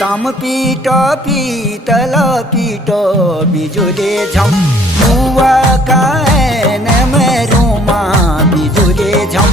ताम पीट पीतल पीट बिजुले झम बुवा कान में रूमा बिजुले झम